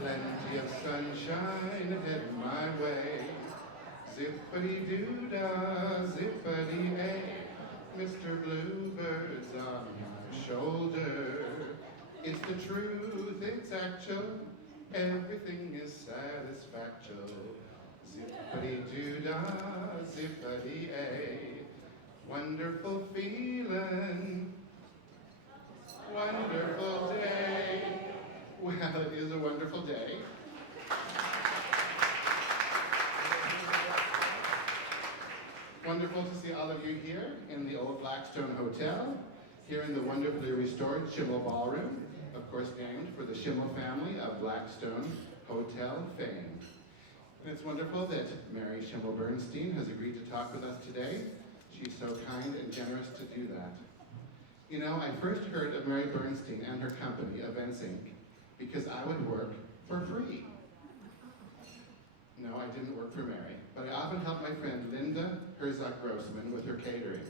Plenty of sunshine headed my way. Zippity-doo-dah, zippity-ay. Mr. Bluebird's on my shoulder. It's the truth, it's actual. Everything is satisfactual. Zippity-doo-dah, zippity-ay. Wonderful feeling. Wonderful day. Well, it is a wonderful day. Wonderful to see all of you here in the old Blackstone Hotel, here in the wonderfully restored Schimmel Ballroom, of course named for the Schimmel family of Blackstone Hotel fame. And it's wonderful that Mary Schimmel Bernstein has agreed to talk with us today. She's so kind and generous to do that. You know, I first heard of Mary Bernstein and her company, Events Inc., because I would work for free. No, I didn't work for Mary, but I often helped my friend Linda Herzog-Grossman with her catering.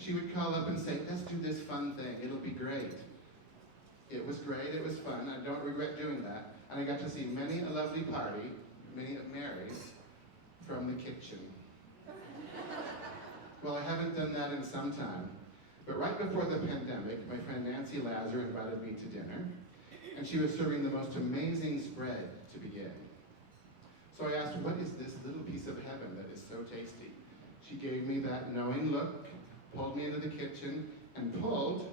She would call up and say, let's do this fun thing, it'll be great. It was great, it was fun, I don't regret doing that. And I got to see many a lovely party, many of Mary's, from the kitchen. Well, I haven't done that in some time, but right before the pandemic, my friend Nancy Lazar invited me to dinner, and she was serving the most amazing spread to begin. So I asked, what is this little piece of heaven that is so tasty? She gave me that knowing look, pulled me into the kitchen, and pulled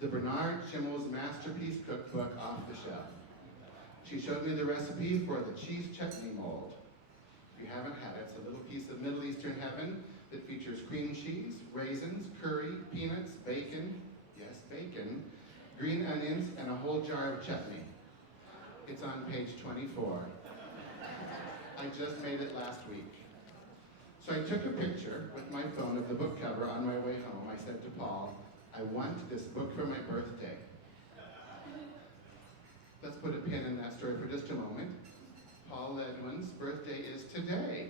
the Bernard Schimmel's Masterpiece Cookbook off the shelf. She showed me the recipe for the cheese chutney mold. If you haven't had it, it's a little piece of Middle Eastern heaven that features cream cheese, raisins, curry, peanuts, bacon, yes, bacon, green onions, and a whole jar of chutney. It's on page 24. I just made it last week. So I took a picture with my phone of the book cover on my way home. I said to Paul, I want this book for my birthday. Let's put a pin in that story for just a moment. Paul Ledwin's birthday is today.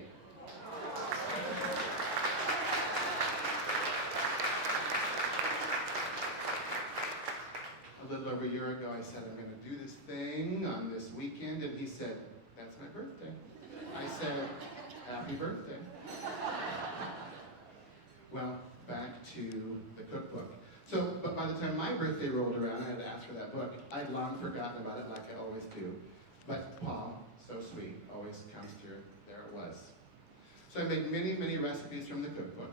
A little over a year ago, I said, I'm going to do this thing on this weekend, and he said, that's my birthday. I said, happy birthday. Well, back to the cookbook. So, but by the time my birthday rolled around, I had asked for that book. I'd long forgotten about it like I always do. But Paul, so sweet, always comes through. There it was. So I made many, many recipes from the cookbook.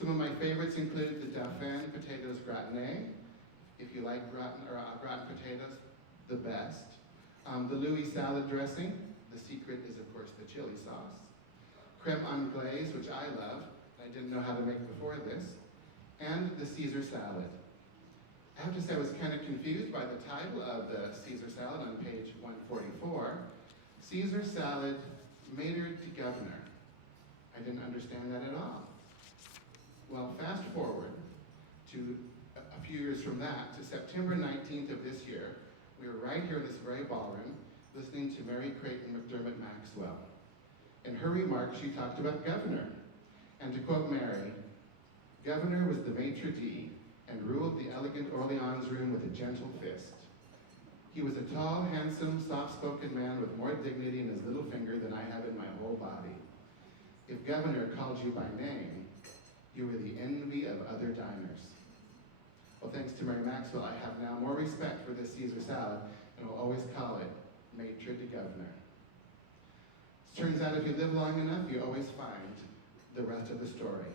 Some of my favorites include the Dauphin potatoes gratinée. If you like gratin potatoes, the best. The Louis salad dressing. The secret is, of course, the chili sauce. Creme anglaise, which I love. I didn't know how to make before this. And the Caesar salad. I have to say I was kind of confused by the title of the Caesar salad on page 144. Caesar salad maître de governor. I didn't understand that at all. Well, fast forward to a few years from that, to September 19th of this year. We were right here in this very ballroom, listening to Mary Creighton McDermott Maxwell. In her remarks, she talked about governor. And to quote Mary, governor was the maitre d' and ruled the elegant Orleans room with a gentle fist. He was a tall, handsome, soft-spoken man with more dignity in his little finger than I have in my whole body. If governor called you by name, you were the envy of other diners. Well, thanks to Mary Maxwell, I have now more respect for this Caesar salad and will always call it maitre de governor. It turns out if you live long enough, you always find the rest of the story.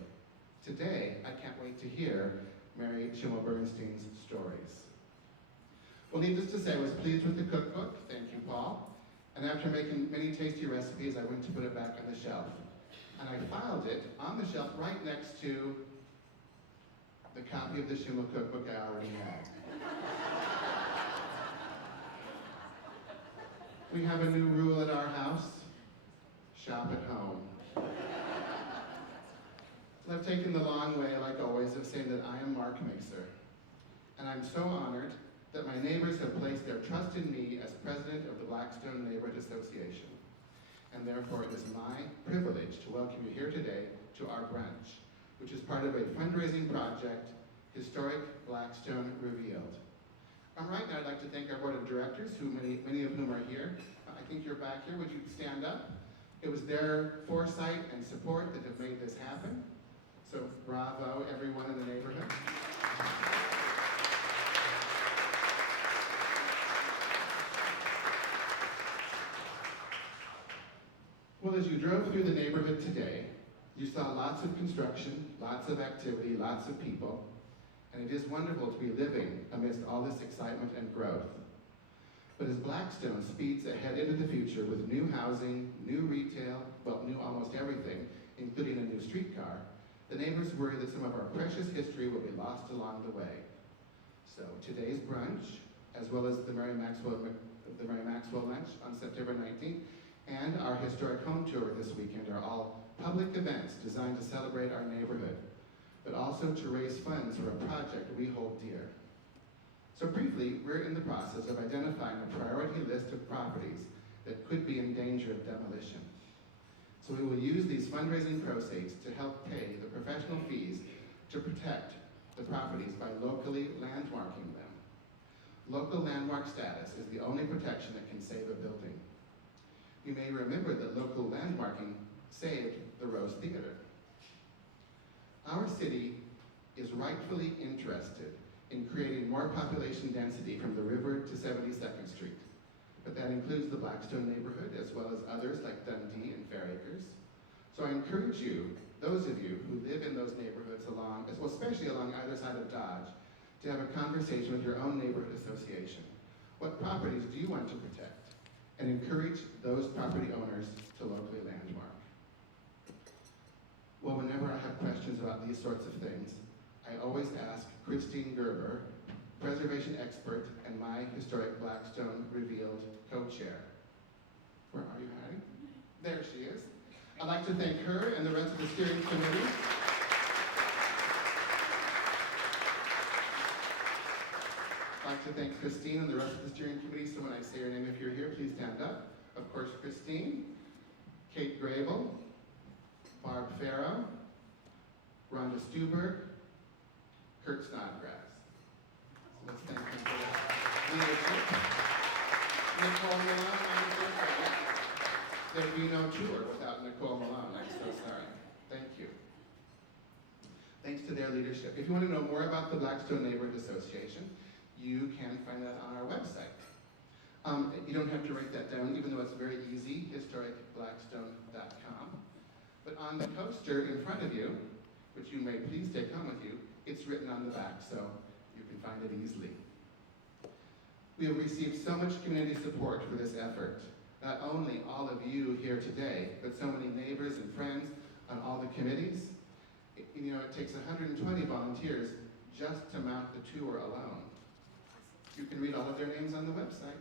Today, I can't wait to hear Mary Schimmel Bernstein's stories. Well, needless to say, I was pleased with the cookbook. Thank you, Paul. And after making many tasty recipes, I went to put it back on the shelf. And I filed it on the shelf right next to the copy of the Schimmel cookbook I already had. We have a new rule at our house: shop at home. I've taken the long way, like always, of saying that I am Mark Macer. And I'm so honored that my neighbors have placed their trust in me as president of the Blackstone Neighborhood Association. And therefore, it is my privilege to welcome you here today to our brunch, which is part of a fundraising project, Historic Blackstone Revealed. Right now, I'd like to thank our board of directors, many of whom are here. I think you're back here. Would you stand up? It was their foresight and support that have made this happen. So bravo, everyone in the neighborhood. Well, as you drove through the neighborhood today, you saw lots of construction, lots of activity, lots of people, and it is wonderful to be living amidst all this excitement and growth. But as Blackstone speeds ahead into the future with new housing, new retail, well, new almost everything, including a new streetcar, the neighbors worry that some of our precious history will be lost along the way. So today's brunch, as well as the Mary Maxwell lunch on September 19th, and our historic home tour this weekend are all public events designed to celebrate our neighborhood, but also to raise funds for a project we hold dear. So briefly, we're in the process of identifying a priority list of properties that could be in danger of demolition. So we will use these fundraising proceeds to help pay the professional fees to protect the properties by locally landmarking them. Local landmark status is the only protection that can save a building. You may remember that local landmarking saved the Rose Theater. Our city is rightfully interested in creating more population density from the river to 72nd Street. But that includes the Blackstone neighborhood as well as others like Dundee and Fair Acres. So I encourage you, those of you who live in those neighborhoods especially along either side of Dodge, to have a conversation with your own neighborhood association. What properties do you want to protect? And encourage those property owners to locally landmark. Well, whenever I have questions about these sorts of things, I always ask Christine Gerber, preservation expert and my historic Blackstone Revealed co-chair. Where are you hiding? There she is. I'd like to thank her and the rest of the steering committee. I'd like to thank Christine and the rest of the steering committee, so when I say your name, if you're here, please stand up. Of course, Christine, Kate Grable, Barb Farrow, Rhonda Stuberg, Kurt Snodgrass. So let's thank them for that leadership. Nicole Malone, there'd be no tour without Nicole Malone. I'm so sorry. Thank you. Thanks to their leadership. If you want to know more about the Blackstone Neighborhood Association, you can find that on our website. You don't have to write that down, even though it's very easy, historicblackstone.com. But on the poster in front of you, which you may please take home with you, it's written on the back, so you can find it easily. We have received so much community support for this effort. Not only all of you here today, but so many neighbors and friends on all the committees. It takes 120 volunteers just to mount the tour alone. You can read all of their names on the website.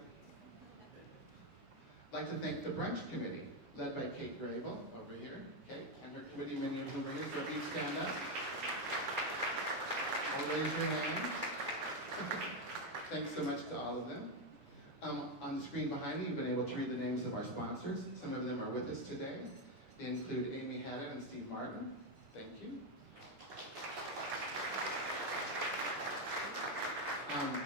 I'd like to thank the brunch committee, led by Kate Grable, over here, Kate, and her committee, many of whom are here, so please stand up. Or raise your hand. Thanks so much to all of them. On the screen behind me, you've been able to read the names of our sponsors. Some of them are with us today. They include Amy Haddon and Steve Martin. Thank you.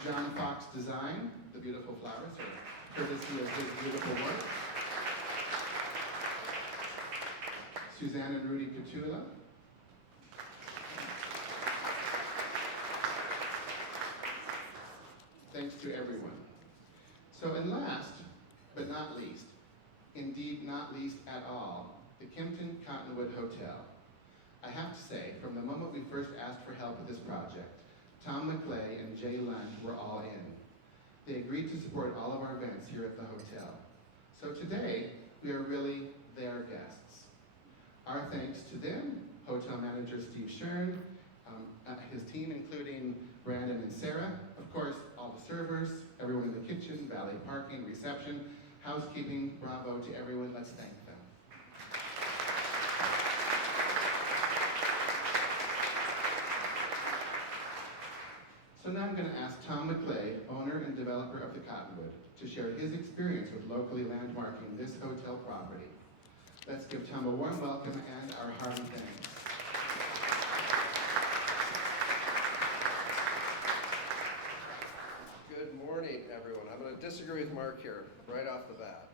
John Fox Design, the beautiful flowers, are courtesy of his beautiful work. Suzanne and Rudy Catula. Thanks to everyone. So, and last, but not least, indeed not least at all, the Kimpton Cottonwood Hotel. I have to say, from the moment we first asked for help with this project, Tom McLeay and Jay Lund were all in. They agreed to support all of our events here at the hotel. So today, we are really their guests. Our thanks to them, hotel manager Steve Shern, his team including Brandon and Sarah, of course, all the servers, everyone in the kitchen, valet parking, reception, housekeeping, bravo to everyone, let's thank them. So now I'm going to ask Tom McLeay, owner and developer of the Cottonwood, to share his experience with locally landmarking this hotel property. Let's give Tom a warm welcome and our hearty thanks. Good morning. disagree with Mark here right off the bat.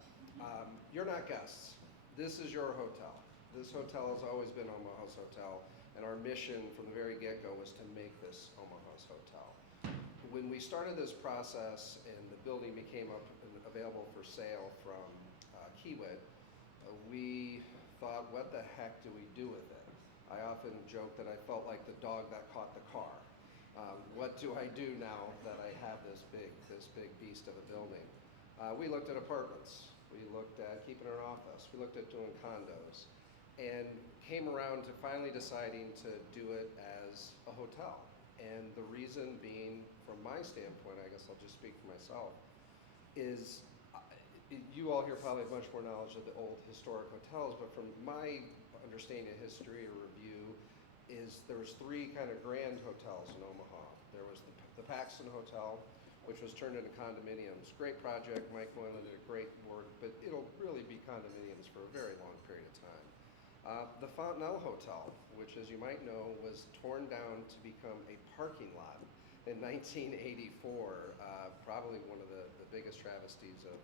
You're not guests. This is your hotel. This hotel has always been Omaha's hotel, and our mission from the very get-go was to make this Omaha's hotel. When we started this process and the building became available for sale from Kiewit, we thought, what the heck do we do with it? I often joke that I felt like the dog that caught the car. What do I do now that I have this big beast of a building? We looked at apartments. We looked at keeping an office. We looked at doing condos, and came around to finally deciding to do it as a hotel. And the reason being, from my standpoint, I guess I'll just speak for myself, is you all here probably have much more knowledge of the old historic hotels, but from my understanding of history or review, is there was three kind of grand hotels in Omaha. There was the Paxton Hotel, which was turned into condominiums. Great project, Mike Moylan did a great work, but it'll really be condominiums for a very long period of time. The Fontenelle Hotel, which as you might know, was torn down to become a parking lot in 1984, probably one of the biggest travesties of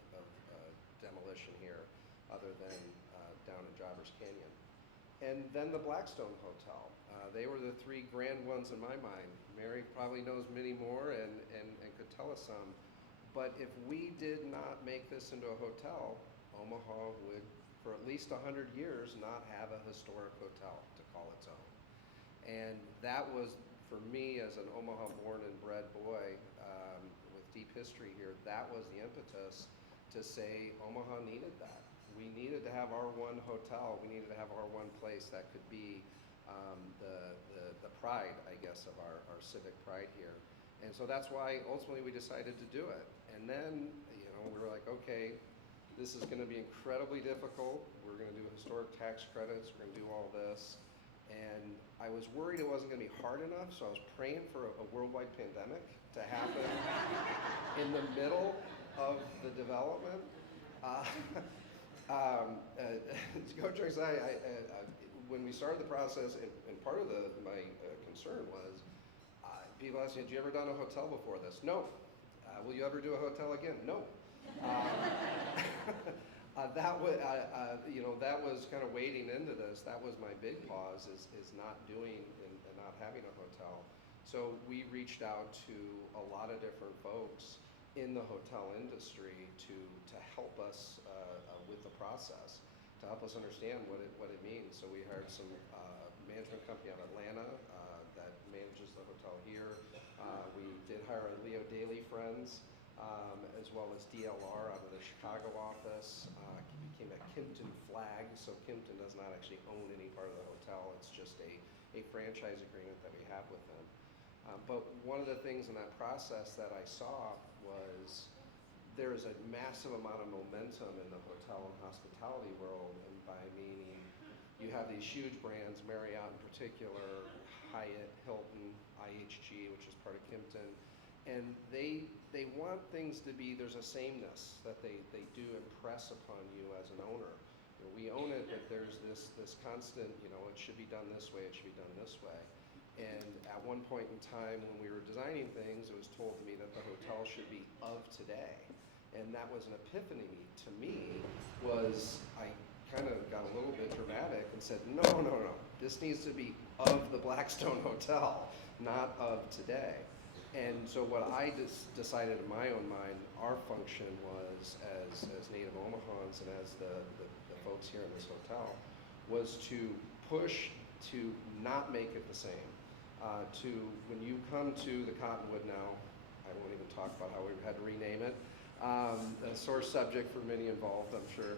demolition here, other than down in Jobbers Canyon. And then the Blackstone Hotel. They were the three grand ones in my mind. Mary probably knows many more and could tell us some. But if we did not make this into a hotel, Omaha would, for at least 100 years, not have a historic hotel to call its own. And that was, for me as an Omaha born and bred boy with deep history here, that was the impetus to say Omaha needed that. We needed to have our one hotel. We needed to have our one place that could be the pride, I guess, of our civic pride here. And so that's why ultimately we decided to do it. And then, we were like, okay, this is going to be incredibly difficult. We're going to do historic tax credits. We're going to do all this. And I was worried it wasn't going to be hard enough, so I was praying for a worldwide pandemic to happen in the middle of the development. Coach Joyce, when we started the process, and part of my concern was, people ask me, "Have you ever done a hotel before this?" No. Will you ever do a hotel again? No. That was kind of wading into this. That was my big pause, is not doing and not having a hotel. So we reached out to a lot of different folks in the hotel industry to help us with the process, to help us understand what it means. So we hired some management company out of Atlanta that manages the hotel here. We did hire Leo Daly Friends, as well as DLR out of the Chicago office. Became a Kimpton flag, so Kimpton does not actually own any part of the hotel. It's just a franchise agreement that we have with them. But one of the things in that process that I saw was there is a massive amount of momentum in the hotel and hospitality world, and by meaning you have these huge brands, Marriott in particular, Hyatt, Hilton, IHG, which is part of Kimpton, and they want things to be, there's a sameness that they do impress upon you as an owner. We own it, but there's this constant, it should be done this way, it should be done this way. And at one point in time when we were designing things, it was told to me that the hotel should be of today. And that was an epiphany to me, was I kind of got a little bit dramatic and said, no, this needs to be of the Blackstone Hotel, not of today. And so what I decided in my own mind, our function was as Native Omahans and as the folks here in this hotel, was to push to not make it the same. When you come to the Cottonwood now, I won't even talk about how we had to rename it, a sore subject for many involved, I'm sure.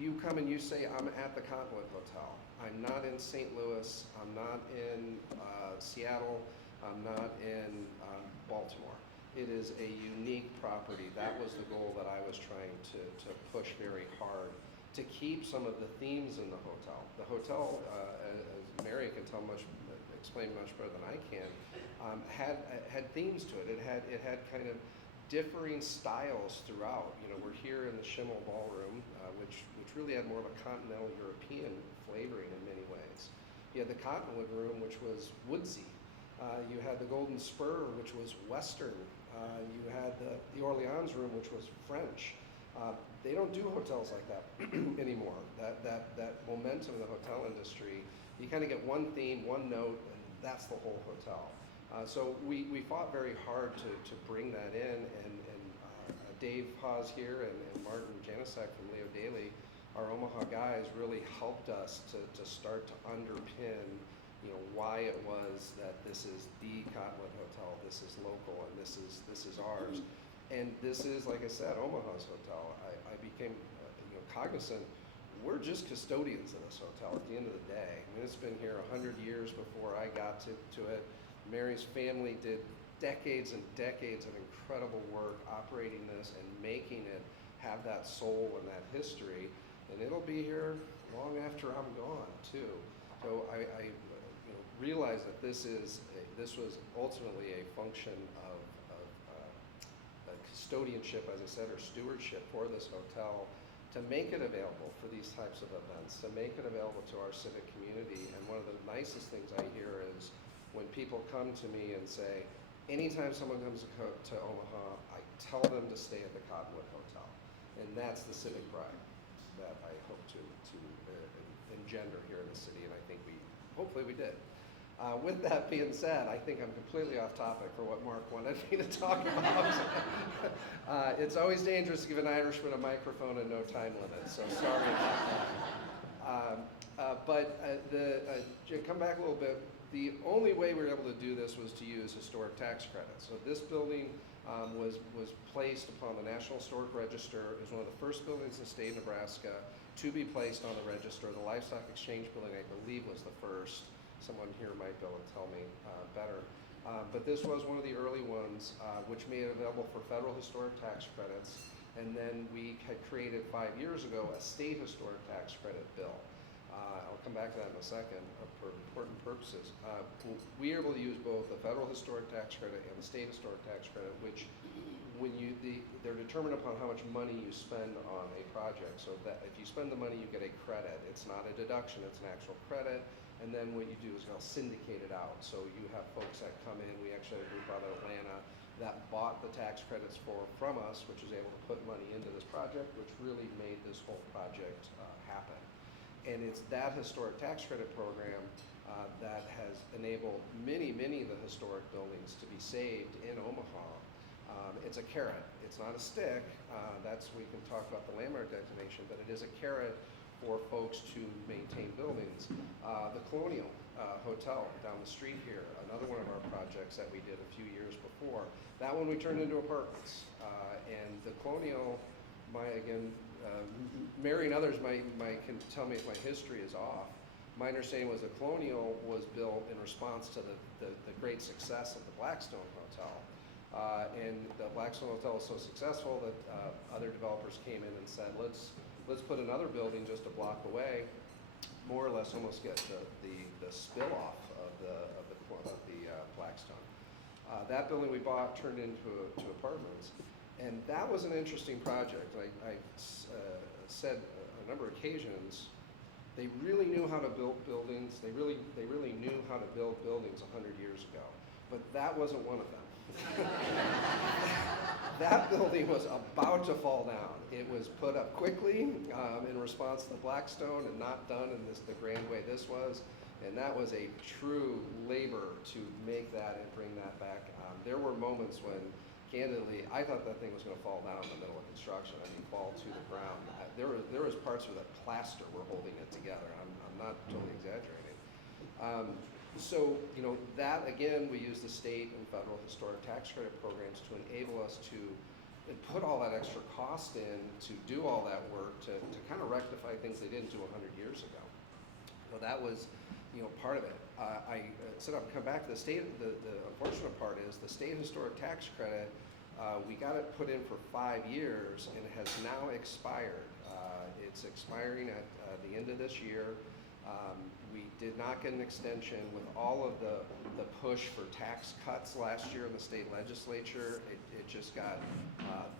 You come and you say, I'm at the Cottonwood Hotel. I'm not in St. Louis, I'm not in Seattle, I'm not in Baltimore. It is a unique property. That was the goal that I was trying to push very hard, to keep some of the themes in the hotel. The hotel, as Mary can explain much better than I can, had themes to it. It had kind of differing styles throughout. We're here in the Schimmel Ballroom, which really had more of a continental European flavoring in many ways. You had the Cottonwood Room, which was woodsy. You had the Golden Spur, which was Western You had the Orleans room, which was French. They don't do hotels like that anymore. That momentum in the hotel industry, you kind of get one theme, one note, and that's the whole hotel. So we fought very hard to bring that in, and Dave Haas here and Martin Janicek from Leo Daly, our Omaha guys, really helped us to start to underpin, why it was that this is the Cottonwood Hotel, this is local, and this is ours. And this is, like I said, Omaha's hotel. I became cognizant, we're just custodians of this hotel at the end of the day. I mean, it's been here 100 years before I got to it. Mary's family did decades and decades of incredible work operating this and making it have that soul and that history, and it'll be here long after I'm gone too. So I realize that this was ultimately a function of custodianship, as I said, or stewardship for this hotel, to make it available for these types of events, to make it available to our civic community. And one of the nicest things I hear is when people come to me and say, anytime someone comes to Omaha, I tell them to stay at the Cottonwood Hotel. And that's the civic pride that I hope to engender here in the city, and I think hopefully we did. With that being said, I think I'm completely off topic for what Mark wanted me to talk about. It's always dangerous to give an Irishman a microphone and no time limit, so sorry about that. Come back a little bit. The only way we were able to do this was to use historic tax credits. So this building was placed upon the National Historic Register. It was one of the first buildings in the state of Nebraska to be placed on the register. The Livestock Exchange building, I believe, was the first. Someone here might be able to tell me better. But this was one of the early ones, which made it available for federal historic tax credits. And then we had created 5 years ago a state historic tax credit bill. I'll come back to that in a second for important purposes. We are able to use both the federal historic tax credit and the state historic tax credit, which they're determined upon how much money you spend on a project. So that if you spend the money, you get a credit. It's not a deduction, it's an actual credit. And then what you do is they'll syndicate it out. So you have folks that come in. We actually had a group out of Atlanta that bought the tax credits from us, which was able to put money into this project, which really made this whole project happen. And it's that historic tax credit program that has enabled many of the historic buildings to be saved in Omaha. It's a carrot. It's not a stick. We can talk about the landmark designation, but it is a carrot for folks to maintain buildings. The Colonial Hotel down the street here, another one of our projects that we did a few years before. That one we turned into apartments. And the Colonial, Mary and others can tell me if my history is off. My understanding was the Colonial was built in response to the great success of the Blackstone Hotel. And the Blackstone Hotel was so successful that other developers came in and said, let's put another building just a block away, more or less almost get the spill off of the Blackstone. That building we bought turned into apartments, and that was an interesting project. I said a number of occasions, they really knew how to build buildings. They really knew how to build buildings 100 years ago, but that wasn't one of them. That building was about to fall down. It was put up quickly in response to the Blackstone and not done in the grand way this was. And that was a true labor to make that and bring that back. There were moments when, candidly, I thought that thing was going to fall down in the middle of construction. I mean, fall to the ground. There was parts where the plaster were holding it together. I'm not totally exaggerating. So, that again, we use the state and federal historic tax credit programs to enable us to put all that extra cost in to do all that work to kind of rectify things they didn't do 100 years ago. So that was, part of it. I said I'll come back to the state. The unfortunate part is the state historic tax credit, we got it put in for 5 years and it has now expired. It's expiring at the end of this year. We did not get an extension with all of the push for tax cuts last year in the state legislature. It just got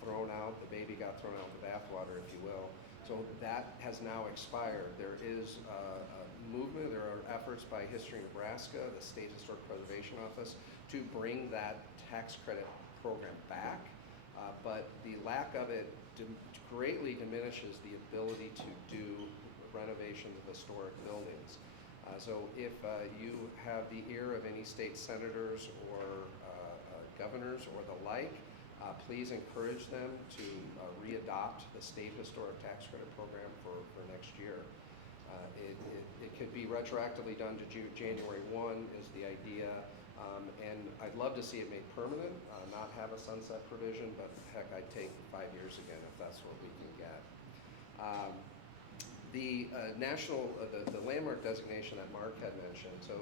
thrown out. The baby got thrown out with the bathwater, if you will. So that has now expired. There is a movement. There are efforts by History Nebraska, the State Historic Preservation Office, to bring that tax credit program back, but the lack of it greatly diminishes the ability to do renovations of historic buildings. So if you have the ear of any state senators or governors or the like, please encourage them to re-adopt the state historic tax credit program for next year. It could be retroactively done to January 1 is the idea, and I'd love to see it made permanent, not have a sunset provision, but heck, I'd take 5 years again if that's what we can get. The the landmark designation that Mark had mentioned, so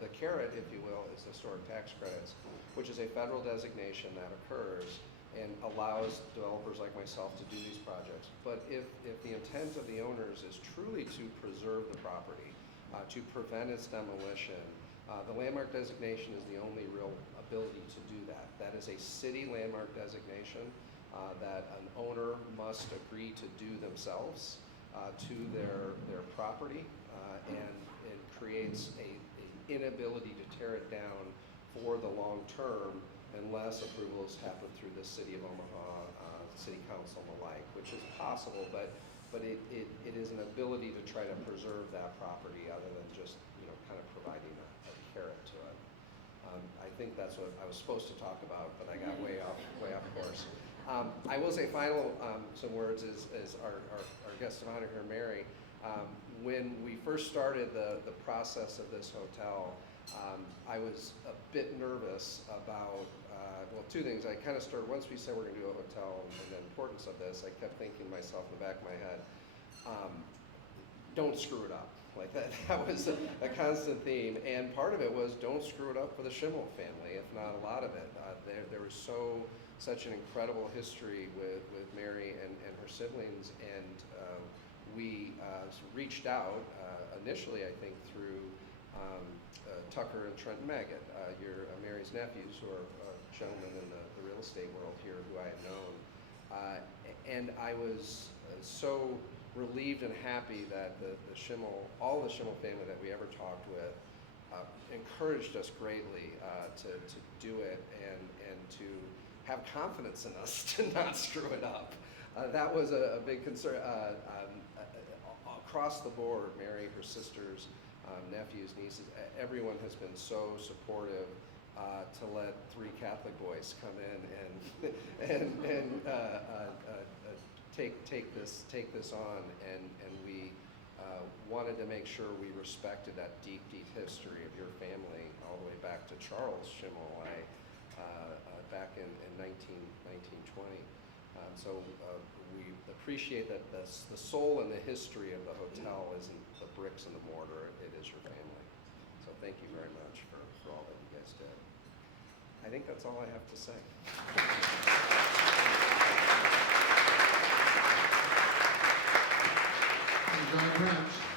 the carrot, if you will, is historic tax credits, which is a federal designation that occurs and allows developers like myself to do these projects. But if the intent of the owners is truly to preserve the property, to prevent its demolition, the landmark designation is the only real ability to do that. That is a city landmark designation that an owner must agree to do themselves to their property, and it creates a inability to tear it down for the long term unless approvals happen through the city of Omaha, city council and the like, which is possible, but it is an ability to try to preserve that property other than just, kind of providing a carrot to it. I think that's what I was supposed to talk about, but I got way off course. I will say some words is our guest of honor here, Mary. When we first started the process of this hotel, I was a bit nervous about, well, two things. I kind of started, once we said we're going to do a hotel and the importance of this, I kept thinking to myself in the back of my head, don't screw it up. Like that was a constant theme. And part of it was don't screw it up for the Schimmel family, if not a lot of it. There was such an incredible history with Mary and her siblings, and we reached out initially, I think, through Tucker and Trent Maggot, Mary's nephews, who are gentlemen in the real estate world here who I had known. And I was so relieved and happy that all the Schimmel family that we ever talked with encouraged us greatly to do it and to have confidence in us to not screw it up. That was a big concern. Across the board, Mary, her sisters, nephews, nieces, everyone has been so supportive to let 3 Catholic boys come in and take this on, and we wanted to make sure we respected that deep history of your family all the way back to Charles Schimmel back in 1920. So we appreciate that the soul and the history of the hotel isn't the bricks and the mortar, it is your family. So thank you very much for all that you guys did. I think that's all I have to say. Enjoy brunch.